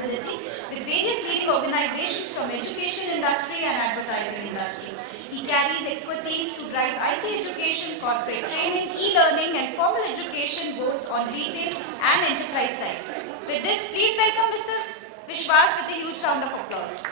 responsibility with various leading organizations from education industry and advertising industry. He carries expertise to drive IT education, corporate training, e-learning and formal education both on retail and enterprise side. With this, please welcome Mr. Vishwas with a huge round of applause.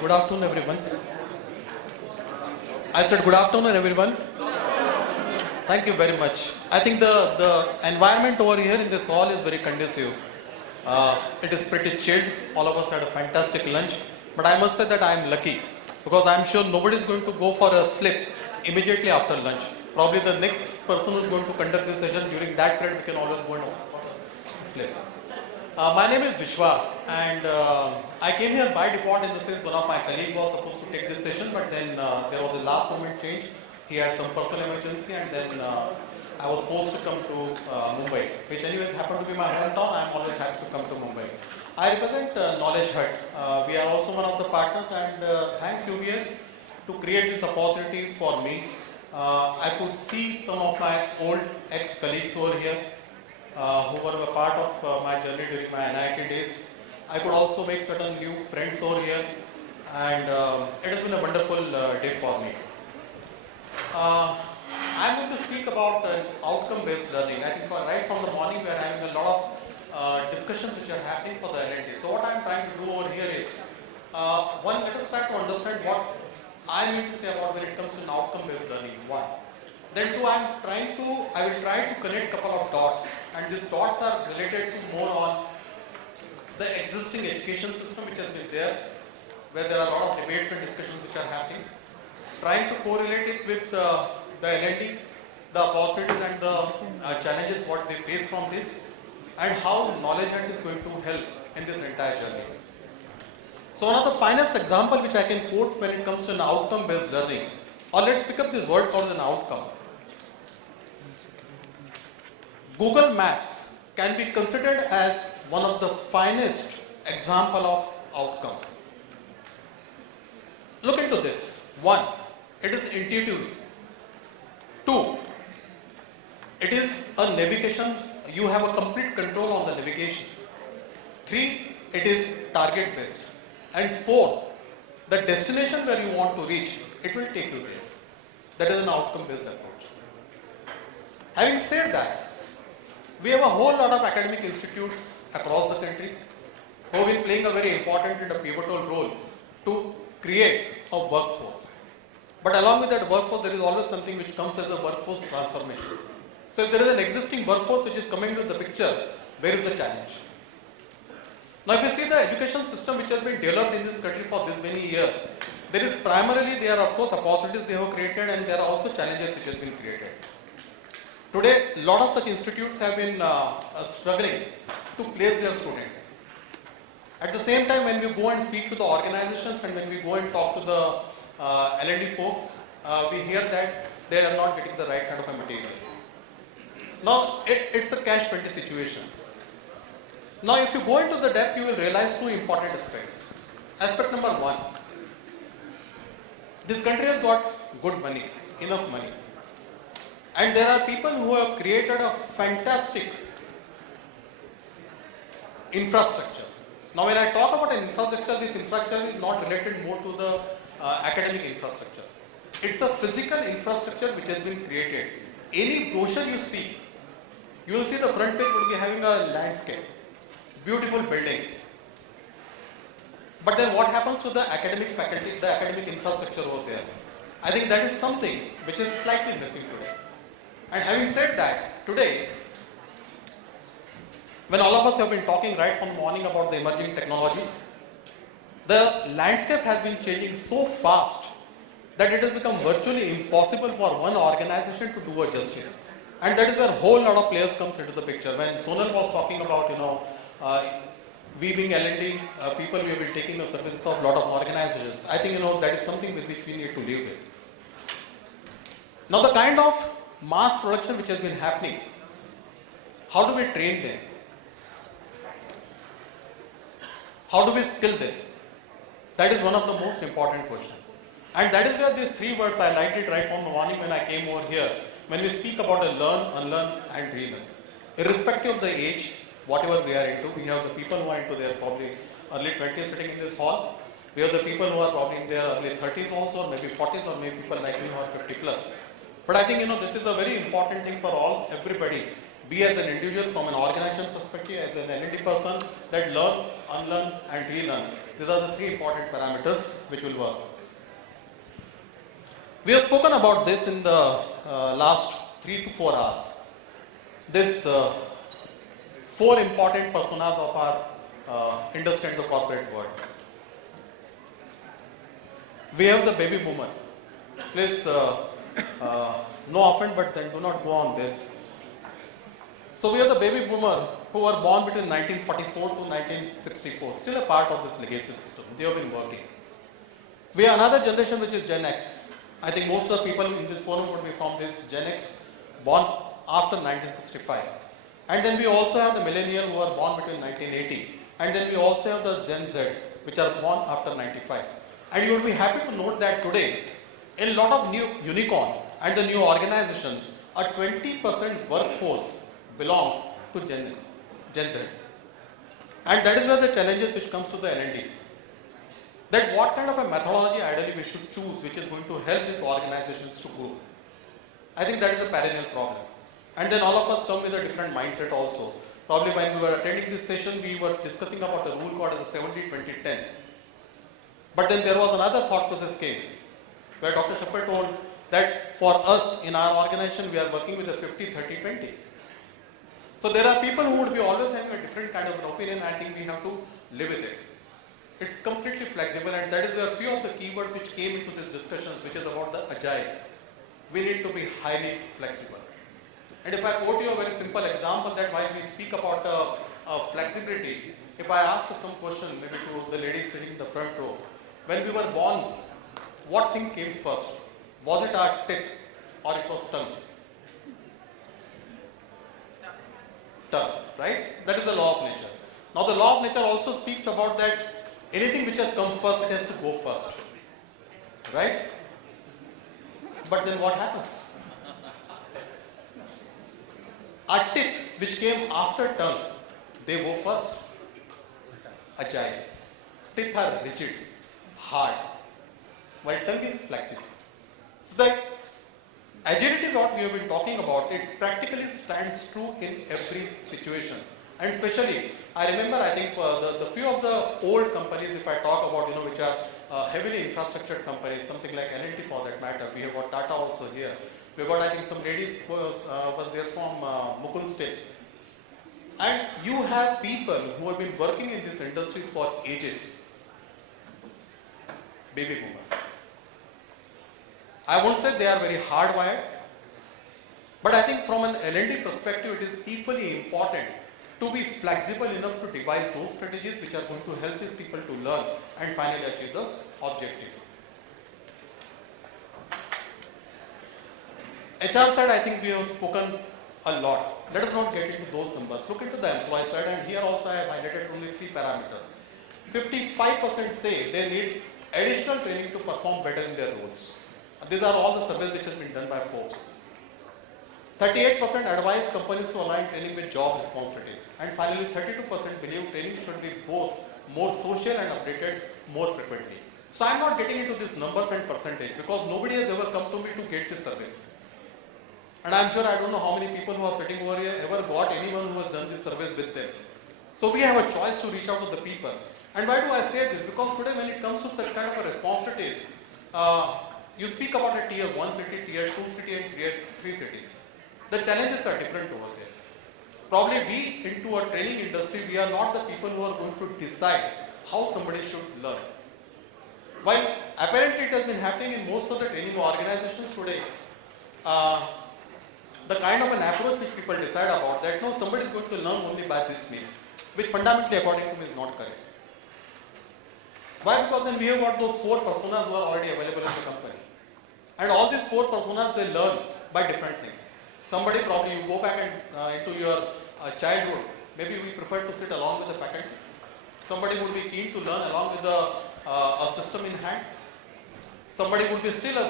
Good afternoon, everyone. I said good afternoon, everyone. Thank you very much. I think the environment over here in this hall is very conducive. It is pretty chilled. All of us had a fantastic lunch. But I must say that I am lucky because I am sure nobody is going to go for a slip immediately after lunch. Probably the next person who is going to conduct this session, during that period we can always go and slip. My name is Vishwas and I came here by default in the sense one of my colleagues was supposed to take this session, but then there was a last moment change. He had some personal emergency and then I was forced to come to Mumbai, which anyway happened to be my hometown. I am always happy to come to Mumbai. I represent Knowledgehut. We are also one of the partners and thanks UBS to create this opportunity for me. I could see some of my old ex-colleagues over here. Who were a part of my journey during my NIT days. I could also make certain new friends over here and it has been a wonderful day for me. I am going to speak about outcome-based learning. I think right from the morning we are having a lot of discussions which are happening for the L&D. So what I am trying to do over here is, one, let us try to understand what I mean to say about when it comes to outcome-based learning, one. Then two, I will try to connect a couple of dots and these dots are related to more on the existing education system which has been there, where there are a lot of debates and discussions which are happening. Trying to correlate it with the L&D, the opportunities and the challenges what they face from this and how Knowledgehut is going to help in this entire journey. So one of the finest example which I can quote when it comes to an outcome-based learning, or let's pick up this word called an outcome. Google Maps can be considered as one of the finest example of outcome. Look into this. One, it is intuitive. Two, it is a navigation. You have a complete control on the navigation. Three, it is target based. And four, the destination where you want to reach, it will take you there. That is an outcome based approach. Having said that, we have a whole lot of academic institutes across the country who have been playing a very important and a pivotal role to create a workforce. But along with that workforce, there is always something which comes as a workforce transformation. So if there is an existing workforce which is coming into the picture, where is the challenge? Now if you see the education system which has been developed in this country for this many years, there is primarily, there are of course opportunities they have created and there are also challenges which have been created. Today, a lot of such institutes have been struggling to place their students. At the same time, when we go and speak to the organizations and when we go and talk to the L&D folks, we hear that they are not getting the right kind of a material. Now, it's a catch-20 situation. Now, if you go into the depth, you will realize two important aspects. Aspect number one, this country has got good money, enough money. And there are people who have created a fantastic infrastructure. Now when I talk about an infrastructure, this infrastructure is not related more to the academic infrastructure. It's a physical infrastructure which has been created. Any brochure you will see the front page would be having a landscape, beautiful buildings. But then what happens to the academic faculty, the academic infrastructure over there? I think that is something which is slightly missing today. And having said that, today, when all of us have been talking right from the morning about the emerging technology, the landscape has been changing so fast that it has become virtually impossible for one organization to do a justice. And that is where a whole lot of players comes into the picture. When Sonal was talking about, we being L&D, people, we have been taking the services of a lot of organizations. I think, that is something with which we need to live with. Now the kind of mass production which has been happening, how do we train them? How do we skill them? That is one of the most important questions. And that is where these three words, I liked it right from the morning when I came over here. When we speak about a learn, unlearn and relearn. Irrespective of the age, whatever we are into, we have the people who are into their probably early 20s sitting in this hall. We have the people who are probably in their early 30s also, or maybe 40s, or maybe people like me who are 50 plus. But I think, this is a very important thing for everybody, be as an individual, from an organization perspective, as an L&D person, that learn, unlearn and relearn. These are the three important parameters which will work. We have spoken about this in the last 3 to 4 hours. This 4 important personas of our industry and the corporate world. We have the baby boomer. Please, no offense, but then do not go on this. So we have the baby boomer who were born between 1944 to 1964, still a part of this legacy system. They have been working. We have another generation which is Gen X. I think most of the people in this forum would be from this Gen X, born after 1965. And then we also have the millennial who are born between 1980. And then we also have the Gen Z, which are born after 95. And you will be happy to note that today, a lot of new unicorn and the new organization, a 20% workforce belongs to Gen Z. And that is where the challenges which comes to the L&D. That what kind of a methodology ideally we should choose which is going to help these organizations to grow. I think that is a perennial problem. And then all of us come with a different mindset also. Probably when we were attending this session, we were discussing about the rule called as the 70-20-10. But then there was another thought process came, where Dr. Shaffer told that for us in our organization, we are working with a 50-30-20. So there are people who would be always having a different kind of an opinion. I think we have to live with it. It's completely flexible, and that is where a few of the keywords which came into this discussion, which is about the agile. We need to be highly flexible. And if I quote you a very simple example, that while we speak about flexibility, if I ask some question, maybe to the ladies sitting in the front row, when we were born, what thing came first? Was it our teeth or it was tongue? Tongue, right? That is the law of nature. Now the law of nature also speaks about that anything which has come first, it has to go first. Right? But then what happens? Our teeth, which came after tongue, they go first. Agile. Teeth are rigid, hard, while tongue is flexible. So that agility is what we have been talking about. It practically stands true in every situation. And especially, I remember, I think, the few of the old companies, if I talk about, which are heavily infrastructure companies, something like L&T for that matter. We have got Tata also here. We have got, I think, some ladies who was there from Mukund State. And you have people who have been working in these industries for ages. Baby boomer. I won't say they are very hardwired, but I think from an L&D perspective, it is equally important to be flexible enough to devise those strategies which are going to help these people to learn and finally achieve the objective. HR side, I think we have spoken a lot. Let us not get into those numbers. Look into the employee side, and here also I have highlighted only 3 parameters. 55% say they need additional training to perform better in their roles. These are all the surveys which has been done by Forbes. 38% advise companies to align training with job responsibilities. And finally, 32% believe training should be both more social and updated more frequently. So I'm not getting into these numbers and percentage because nobody has ever come to me to get this service. And I'm sure I don't know how many people who are sitting over here ever got anyone who has done this service with them. So we have a choice to reach out to the people. And why do I say this? Because today when it comes to such kind of a responsibilities, you speak about a tier 1 city, tier 2 city and tier 3 cities. The challenges are different over there. Probably we into a training industry, we are not the people who are going to decide how somebody should learn. While apparently it has been happening in most of the training organizations today, the kind of an approach which people decide about, that no, somebody is going to learn only by this means, which fundamentally according to me is not correct. Why? Because then we have got those 4 personas who are already available in the company. And all these 4 personas, they learn by different things. Somebody probably, you go back and, into your childhood, maybe we prefer to sit along with the faculty. Somebody would be keen to learn along with a system in hand. Somebody would be still a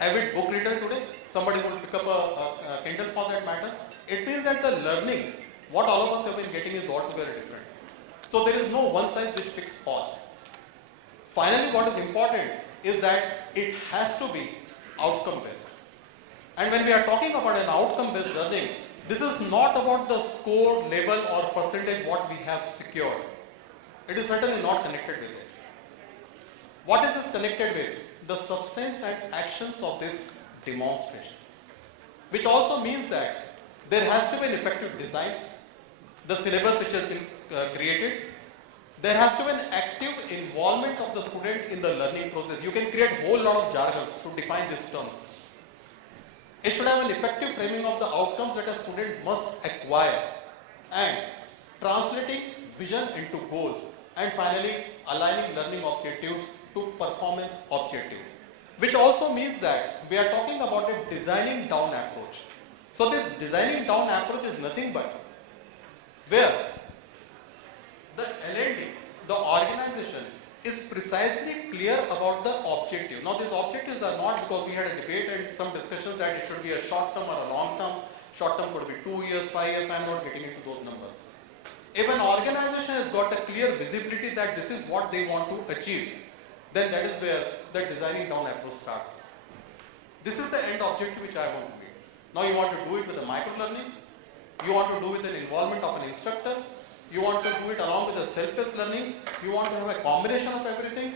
avid book reader today. Somebody would pick up a Kindle for that matter. It means that the learning, what all of us have been getting is altogether different. So there is no one size which fits all. Finally, what is important is that it has to be outcome based. And when we are talking about an outcome based learning, this is not about the score, label or percentage what we have secured. It is certainly not connected with it. What is it connected with? The substance and actions of this demonstration. Which also means that there has to be an effective design, the syllabus which has been created. There has to be an active involvement of the student in the learning process. You can create a whole lot of jargons to define these terms. It should have an effective framing of the outcomes that a student must acquire and translating vision into goals, and finally aligning learning objectives to performance objective. Which also means that we are talking about a designing down approach. So this designing down approach is nothing but where the L&D, the organization, is precisely clear about the objective. Now these objectives are not because we had a debate and some discussions that it should be a short term or a long term. Short term could be 2 years, 5 years, I am not getting into those numbers. If an organization has got a clear visibility that this is what they want to achieve, then that is where the designing down approach starts. This is the end objective which I want to meet. Now you want to do it with a micro learning, you want to do it with an involvement of an instructor, you want to do it along with a self-paced learning, you want to have a combination of everything.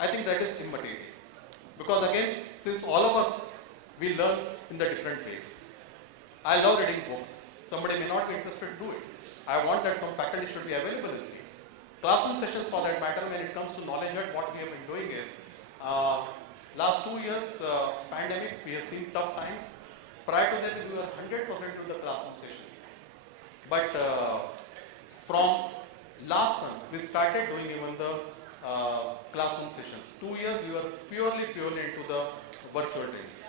I think that is immaterial. Because again, since all of us, we learn in the different ways. I love reading books. Somebody may not be interested to do it. I want that some faculty should be available with me. Classroom sessions for that matter, when it comes to Knowledgehut, what we have been doing is, last 2 years, pandemic, we have seen tough times. Prior to that, we were 100% with the classroom sessions. But from last month, we started doing even the classroom sessions. 2 years, we were purely into the virtual trainings.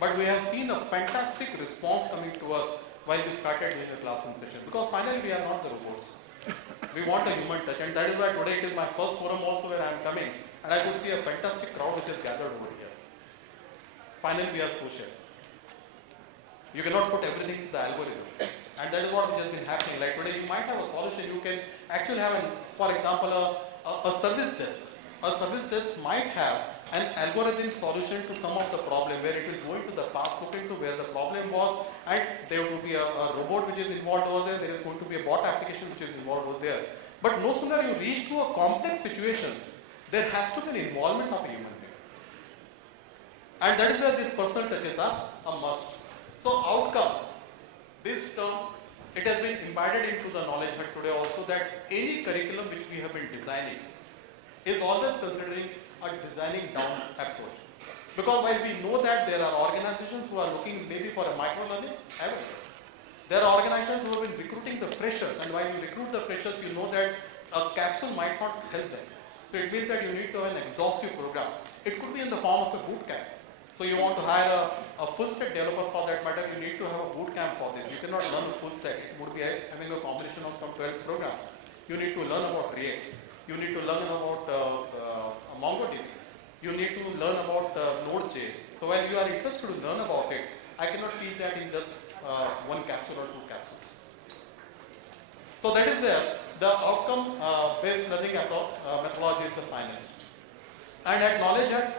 But we have seen a fantastic response coming to us while we started doing the classroom session. Because finally, we are not the robots. We want a human touch, and that is why today it is my first forum also where I am coming, and I could see a fantastic crowd which is gathered over here. Finally, we are social. You cannot put everything to the algorithm, and that is what has been happening. Like today, you might have a solution. You can actually have, for example, a service desk. A service desk might have an algorithm solution to some of the problem where it will go into the past, look into where the problem was, and there will be a robot which is involved over there. There is going to be a bot application which is involved over there. But no sooner you reach to a complex situation, there has to be an involvement of a human being. And that is where these personal touches are a must. So outcome, this term, it has been embedded into the Knowledgehut today also, that any curriculum which we have been designing is always considering a designing down approach. Because while we know that there are organizations who are looking maybe for a micro learning, there are organizations who have been recruiting the freshers, and while you recruit the freshers, you know that a capsule might not help them. So it means that you need to have an exhaustive program. It could be in the form of a boot camp. So you want to hire a full stack developer for that matter, you need to have a boot camp for this. You cannot learn the full stack. It would be having a combination of some 12 programs. You need to learn about React. You need to learn about MongoDB. You need to learn about Node.js. So while you are interested to learn about it, I cannot teach that in just one capsule or 2 capsules. So that is where the outcome based learning methodology is the finest. And at Knowledgehut,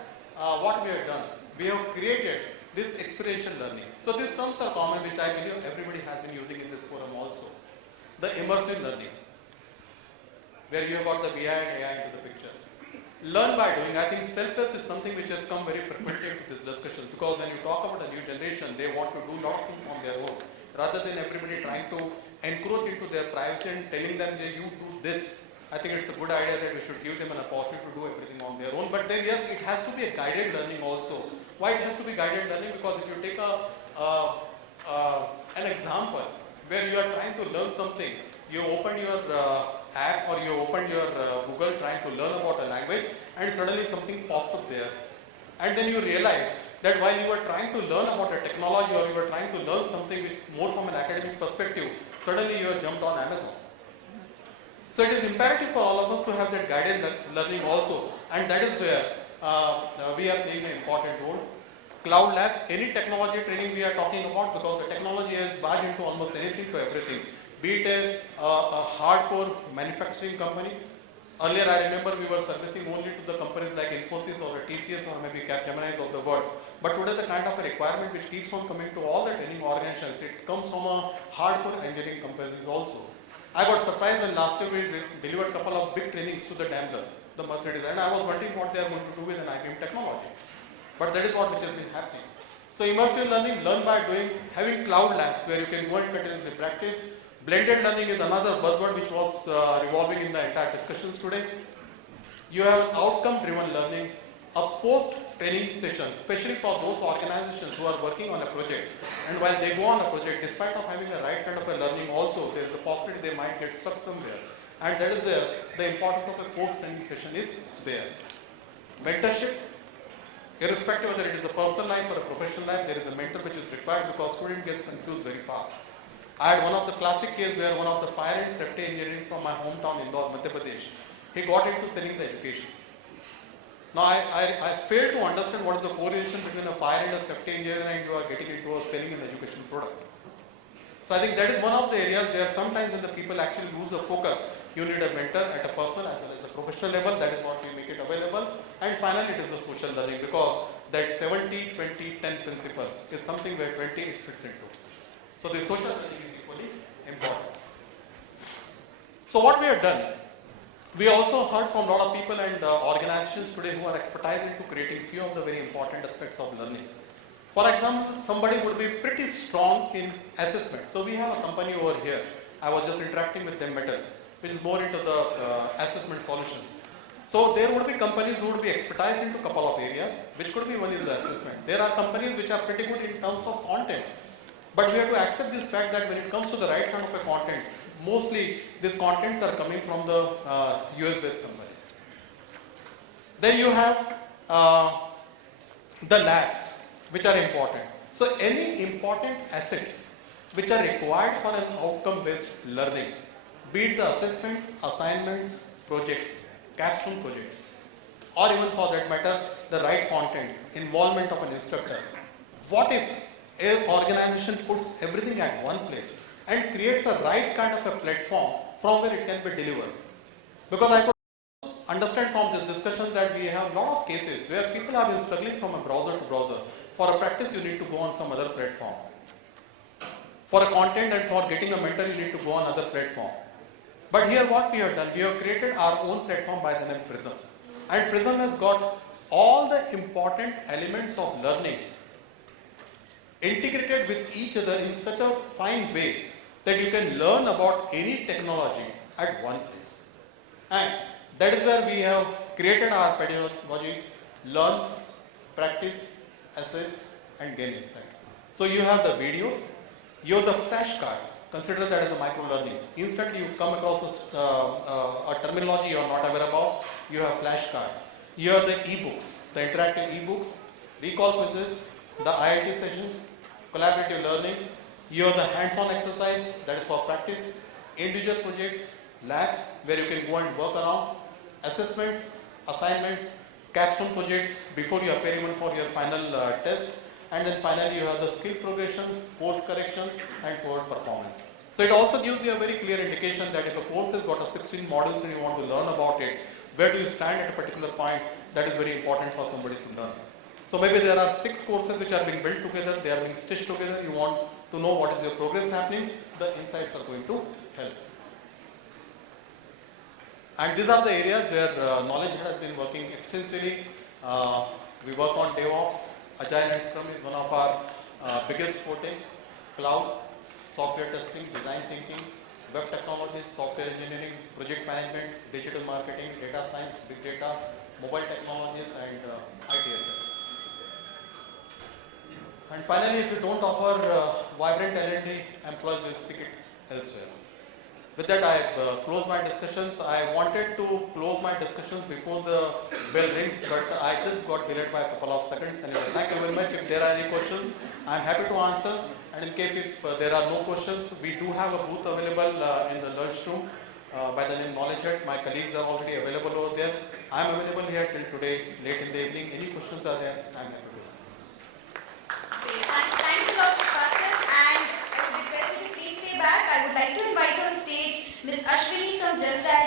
what we have done, we have created this experiential learning. So these terms are common, which I believe everybody has been using in this forum also. The immersive learning, where you have got the BI and AI into the picture. Learn by doing. I think self-paced is something which has come very frequently into this discussion, because when you talk about a new generation, they want to do a lot of things on their own, rather than everybody trying to encroach into their privacy and telling them that you do this. I think it's a good idea that we should give them an opportunity to do everything on their own. But then yes, it has to be a guided learning also. Why it has to be guided learning? Because if you take a uh, an example where you are trying to learn something. You open your app or you open your Google trying to learn about a language, and suddenly something pops up there. And then you realize that while you were trying to learn about a technology or you were trying to learn something with more from an academic perspective, suddenly you have jumped on Amazon. So it is imperative for all of us to have that guided learning also, and that is where we are playing an important role. Cloud labs, any technology training we are talking about, because the technology has barged into almost anything to everything. Be it a hardcore manufacturing company. Earlier I remember we were servicing only to the companies like Infosys or TCS or maybe Capgemini's of the world. But today the kind of a requirement which keeps on coming to all the training organizations, it comes from a hardcore engineering companies also. I got surprised when last year we delivered a couple of big trainings to the Daimler, the Mercedes, and I was wondering what they are going to do with an IBM technology. But that is what which has been happening. So immersive learning, learn by doing, having cloud labs where you can go and continuously practice. Blended learning is another buzzword which was revolving in the entire discussions today. You have outcome-driven learning, a post-training session, especially for those organizations who are working on a project. And while they go on a project, despite of having the right kind of a learning also, there is a possibility they might get stuck somewhere. And that is where the importance of a post-training session is there. Mentorship, irrespective whether it is a personal life or a professional life, there is a mentor which is required because student gets confused very fast. I had one of the classic cases where one of the fire and safety engineering from my hometown Indore, Madhya Pradesh, he got into selling the education. Now I failed to understand what is the correlation between a fire and a safety engineer and you are getting into a selling an education product. So I think that is one of the areas where sometimes when the people actually lose the focus, you need a mentor at a personal as well as a professional level. That is what we make it available. And finally, it is the social learning, because that 70-20-10 principle is something where 20 it fits into. So the social learning is equally important. So what we have done, we also heard from a lot of people and organizations today who are expertise into creating few of the very important aspects of learning. For example, somebody would be pretty strong in assessment. So we have a company over here. I was just interacting with them better, which is more into the assessment solutions. So there would be companies who would be expertise into a couple of areas, which could be one is the assessment. There are companies which are pretty good in terms of content. But we have to accept this fact that when it comes to the right kind of a content, mostly these contents are coming from the US based companies. Then you have the labs, which are important. So any important assets which are required for an outcome based learning, be it the assessment, assignments, projects, capstone projects, or even for that matter, the right contents, involvement of an instructor. What if an organization puts everything at one place and creates a right kind of a platform from where it can be delivered? Because I could understand from this discussion that we have a lot of cases where people have been struggling from a browser to browser. For a practice, you need to go on some other platform. For a content and for getting a mentor, you need to go on another platform. But here what we have done, we have created our own platform by the name Prism. And Prism has got all the important elements of learning integrated with each other in such a fine way that you can learn about any technology at one place. And that is where we have created our pedagogy: learn, practice, assess, and gain insights. So you have the videos, you have the flashcards. Consider that as a micro learning. Instantly you come across a terminology you are not aware about, you have flashcards. You have the e-books, the interactive e-books, recall quizzes, the IIT sessions, collaborative learning. You have the hands-on exercise, that is for practice, individual projects, labs where you can go and work around, assessments, assignments, capstone projects before you appear even for your final test, and then finally you have the skill progression, course correction, and core performance. So it also gives you a very clear indication that if a course has got a 16 modules and you want to learn about it, where do you stand at a particular point, that is very important for somebody to learn. So maybe there are 6 courses which are being built together, they are being stitched together, you want to know what is your progress happening, the insights are going to help. And these are the areas where Knowledgehut has been working extensively. We work on DevOps, Agile and Scrum is one of our biggest forte, cloud, software testing, design thinking, web technologies, software engineering, project management, digital marketing, data science, big data, mobile technologies, and ITSM. And finally, if you don't offer vibrant L&D, employees will seek it elsewhere. With that, I close my discussions. I wanted to close my discussions before the bell rings, but I just got delayed by a couple of seconds. Anyway, thank you very much. If there are any questions, I am happy to answer. And in case if there are no questions, we do have a booth available in the lunchroom by the name Knowledgehut. My colleagues are already available over there. I am available here till today, late in the evening. Any questions are there? I am happy to. Okay, thanks a lot, Pastor. And I would request you to please stay back. I would like to invite on stage Ms. Ashwini from Just Dial